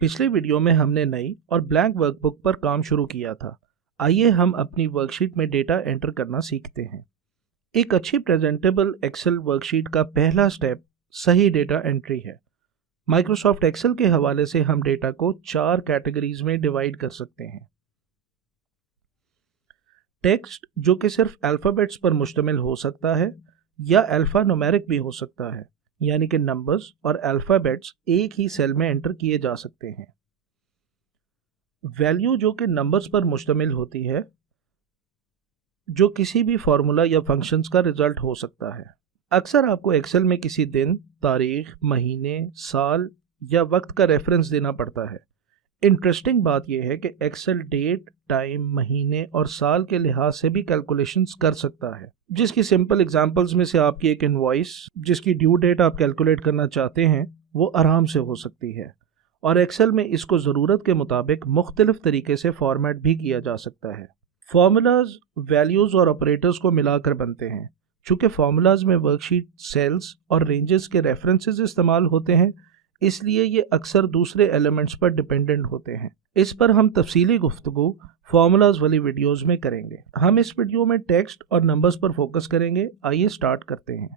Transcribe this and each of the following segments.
पिछले वीडियो में हमने नई और ब्लैंक वर्कबुक पर काम शुरू किया था। आइए हम अपनी वर्कशीट में डेटा एंटर करना सीखते हैं। एक अच्छी प्रेजेंटेबल एक्सेल वर्कशीट का पहला स्टेप सही डेटा एंट्री है। माइक्रोसॉफ्ट एक्सेल के हवाले से हम डेटा को 4 कैटेगरीज में डिवाइड कर सकते हैं। टेक्स्ट, जो कि सिर्फ अल्फ़ाबेट्स पर मुश्तमिल हो सकता है या अल्फ़ा न्यूमेरिक भी हो सकता है, यानी कि नंबर्स और अल्फ़ाबेट्स एक ही सेल में एंटर किए जा सकते हैं। वैल्यू, जो कि नंबर्स पर मुश्तमिल होती है, जो किसी भी फार्मूला या फंक्शंस का रिजल्ट हो सकता है। अक्सर आपको एक्सेल में किसी दिन, तारीख, महीने, साल या वक्त का रेफरेंस देना पड़ता है। इंटरेस्टिंग बात यह है कि एक्सेल डेट, टाइम, महीने और साल के लिहाज से भी कैलकुलेशंस कर सकता है, जिसकी सिंपल एग्जांपल्स में से आपकी एक इनवॉइस जिसकी ड्यू डेट आप कैलकुलेट करना चाहते हैं वो आराम से हो सकती है। और एक्सेल में इसको ज़रूरत के मुताबिक मुख्तलिफ तरीके से फॉर्मेट भी किया जा सकता है। फार्मूलाज, वैल्यूज़ और ऑपरेटर्स को मिलाकर बनते हैं। चूँकि फार्मूलाज में वर्कशीट, सेल्स और रेंजेस के रेफरेंसेस इस्तेमाल होते हैं, इसलिए ये अक्सर दूसरे एलिमेंट्स पर डिपेंडेंट होते हैं। इस पर हम तफसीली गुफ्तगू फार्मूलाज वाली वीडियोस में करेंगे। हम इस वीडियो में टेक्स्ट और नंबर्स पर फोकस करेंगे। आइए स्टार्ट करते हैं।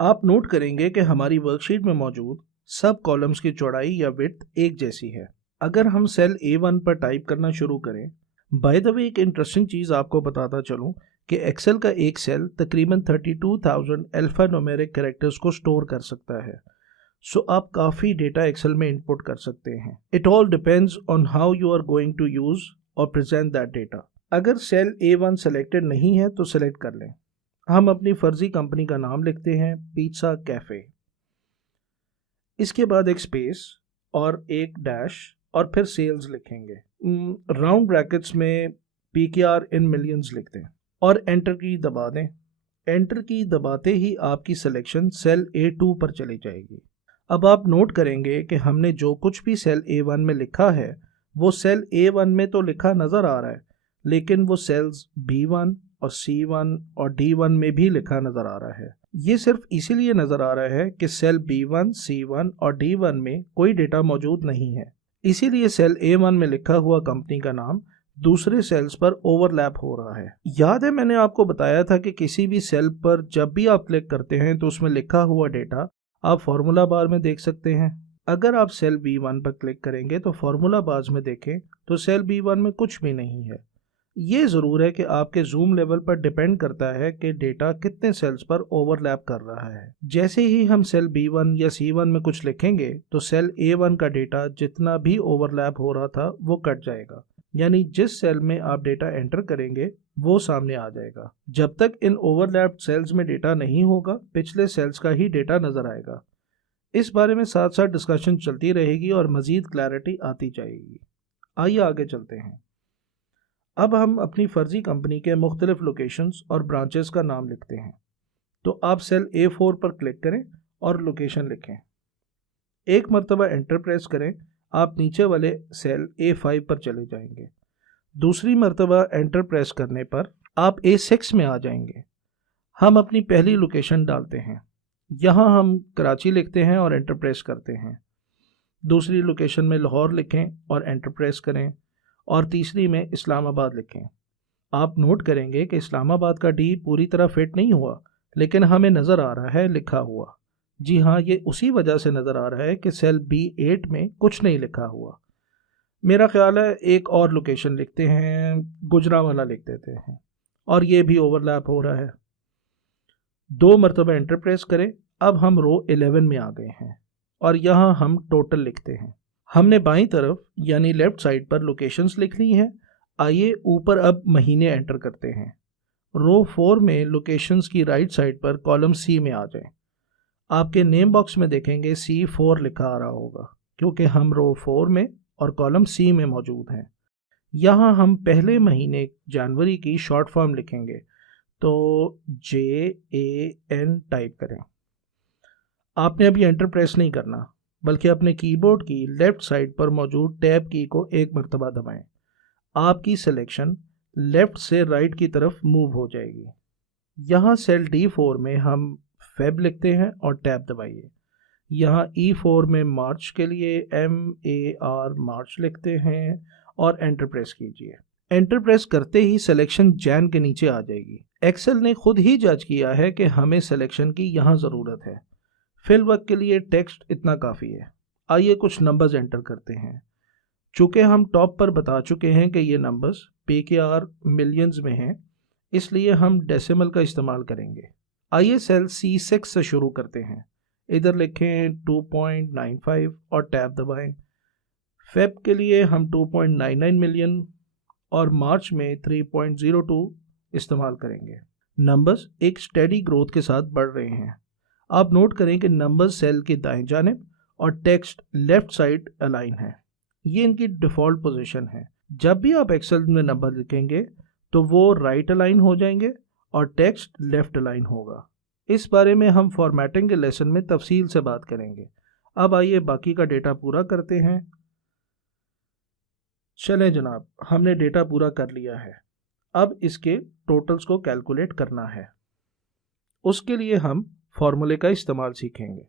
आप नोट करेंगे कि हमारी वर्कशीट में मौजूद सब कॉलम्स की चौड़ाई या विड्थ एक जैसी है। अगर हम सेल A1 पर टाइप करना शुरू करें, बाय द वे एक इंटरेस्टिंग चीज़ आपको बताता चलूँ कि एक्सेल का एक सेल तकरीबन 32,000 अल्फ़ा न्यूमेरिक कैरेक्टर्स को स्टोर कर सकता है। सो आप काफ़ी डेटा एक्सेल में इनपुट कर सकते हैं। It all depends on how you are going to use और प्रेजेंट दैट डेटा। अगर सेल A1 सेलेक्टेड नहीं है तो सेलेक्ट कर लें। हम अपनी फर्जी कंपनी का नाम लिखते हैं, पिज़्ज़ा कैफ़े। इसके बाद एक स्पेस और एक डैश और फिर सेल्स लिखेंगे। राउंड ब्रैकेट्स में PKR इन मिलियंस लिख दें और एंटर की दबा दें। एंटर की दबाते ही आपकी सिलेक्शन सेल A2 पर चली जाएगी। अब आप नोट करेंगे कि हमने जो कुछ भी सेल A1 में लिखा है वो सेल A1 में तो लिखा नज़र आ रहा है, लेकिन वो सेल्स B1 और C1 और D1 में भी लिखा नज़र आ रहा है। ये सिर्फ इसीलिए नज़र आ रहा है कि सेल B1, C1 और D1 में कोई डेटा मौजूद नहीं है। इसीलिए सेल A1 में लिखा हुआ कंपनी का नाम दूसरे सेल्स पर ओवरलैप हो रहा है। याद है मैंने आपको बताया था कि किसी भी सेल पर जब भी आप क्लिक करते हैं तो उसमें लिखा हुआ डेटा आप फार्मूला बार में देख सकते हैं। अगर आप सेल B1 पर क्लिक करेंगे तो फार्मूला बार्स में देखें तो सेल B1 में कुछ भी नहीं है। ये ज़रूर है कि आपके जूम लेवल पर डिपेंड करता है कि डेटा कितने सेल्स पर ओवरलैप कर रहा है। जैसे ही हम सेल B1 या C1 में कुछ लिखेंगे तो सेल A1 का डेटा जितना भी ओवरलैप हो रहा था वो कट जाएगा, यानी जिस सेल में आप डेटा एंटर करेंगे वो सामने आ जाएगा। जब तक इन ओवरलैप्ड सेल्स में डेटा नहीं होगा, पिछले सेल्स का ही डेटा नज़र आएगा। इस बारे में साथ साथ डिस्कशन चलती रहेगी और मज़ीद क्लैरिटी आती जाएगी। आइए आगे चलते हैं। अब हम अपनी फर्जी कंपनी के मुख्तलिफ लोकेशंस और ब्रांचेस का नाम लिखते हैं। तो आप सेल A4 पर क्लिक करें और लोकेशन लिखें। एक मरतबा एंटर प्रेस करें, आप नीचे वाले सेल A5 पर चले जाएंगे। दूसरी मरतबा एंटर प्रेस करने पर आप A6 में आ जाएंगे। हम अपनी पहली लोकेशन डालते हैं। यहाँ हम कराची लिखते हैं और एंटर प्रेस करते हैं। दूसरी लोकेशन में लाहौर लिखें और एंटर प्रेस करें और तीसरी में इस्लामाबाद लिखें। आप नोट करेंगे कि इस्लामाबाद का डी पूरी तरह फिट नहीं हुआ, लेकिन हमें नज़र आ रहा है लिखा हुआ। जी हाँ, ये उसी वजह से नज़र आ रहा है कि सेल B8 में कुछ नहीं लिखा हुआ। मेरा ख्याल है एक और लोकेशन लिखते हैं, गुजरांवाला लिख देते हैं, और ये भी ओवरलैप हो रहा है। 2 मरतबा एंटर प्रेस करें। अब हम रो 11 में आ गए हैं और यहाँ हम टोटल लिखते हैं। हमने बाईं तरफ यानी लेफ्ट साइड पर लोकेशंस लिख ली हैं। आइए ऊपर अब महीने एंटर करते हैं। रो 4 में लोकेशंस की राइट साइड पर कॉलम C में आ जाएं। आपके नेम बॉक्स में देखेंगे C4 लिखा आ रहा होगा, क्योंकि हम रो 4 में और कॉलम C में मौजूद हैं। यहाँ हम पहले महीने जनवरी की शॉर्ट फॉर्म लिखेंगे, तो JAN टाइप करें। आपने अभी एंटर प्रेस नहीं करना, बल्कि अपने कीबोर्ड की लेफ्ट साइड पर मौजूद टैब की को एक मरतबा दबाएं। आपकी सिलेक्शन लेफ्ट से राइट की तरफ मूव हो जाएगी। यहाँ सेल D4 में हम फेब लिखते हैं और टैब दबाइए। यहाँ E4 में मार्च के लिए MAR मार्च लिखते हैं और एंटर प्रेस कीजिए। एंटर प्रेस करते ही सिलेक्शन जैन के नीचे आ जाएगी। एक्सेल ने खुद ही जज किया है कि हमें सिलेक्शन की यहाँ ज़रूरत है। फिल वर्क के लिए टेक्स्ट इतना काफ़ी है। आइए कुछ नंबर्स एंटर करते हैं। चूँकि हम टॉप पर बता चुके हैं कि ये नंबर्स PKR मिलियंस में हैं, इसलिए हम डेसिमल का इस्तेमाल करेंगे। आइए सेल C6 से शुरू करते हैं। इधर लिखें 2.95 और टैब दबाएं। फेब के लिए हम 2.99 मिलियन और मार्च में 3.02 इस्तेमाल करेंगे। नंबर्स एक स्टेडी ग्रोथ के साथ बढ़ रहे हैं। आप नोट करें कि नंबर्स सेल की दाएं जानिब और टेक्स्ट लेफ्ट साइड अलाइन है। ये इनकी डिफ़ॉल्ट पोजीशन है। जब भी आप एक्सेल में नंबर लिखेंगे तो वो राइट अलाइन हो जाएंगे और टेक्स्ट लेफ्ट अलाइन होगा। इस बारे में हम फॉर्मेटिंग के लेसन में तफसील से बात करेंगे। अब आइए बाकी का डेटा पूरा करते हैं। चलें जनाब, हमने डेटा पूरा कर लिया है। अब इसके टोटल्स को कैलकुलेट करना है। उसके लिए हम फॉर्मूले का इस्तेमाल सीखेंगे।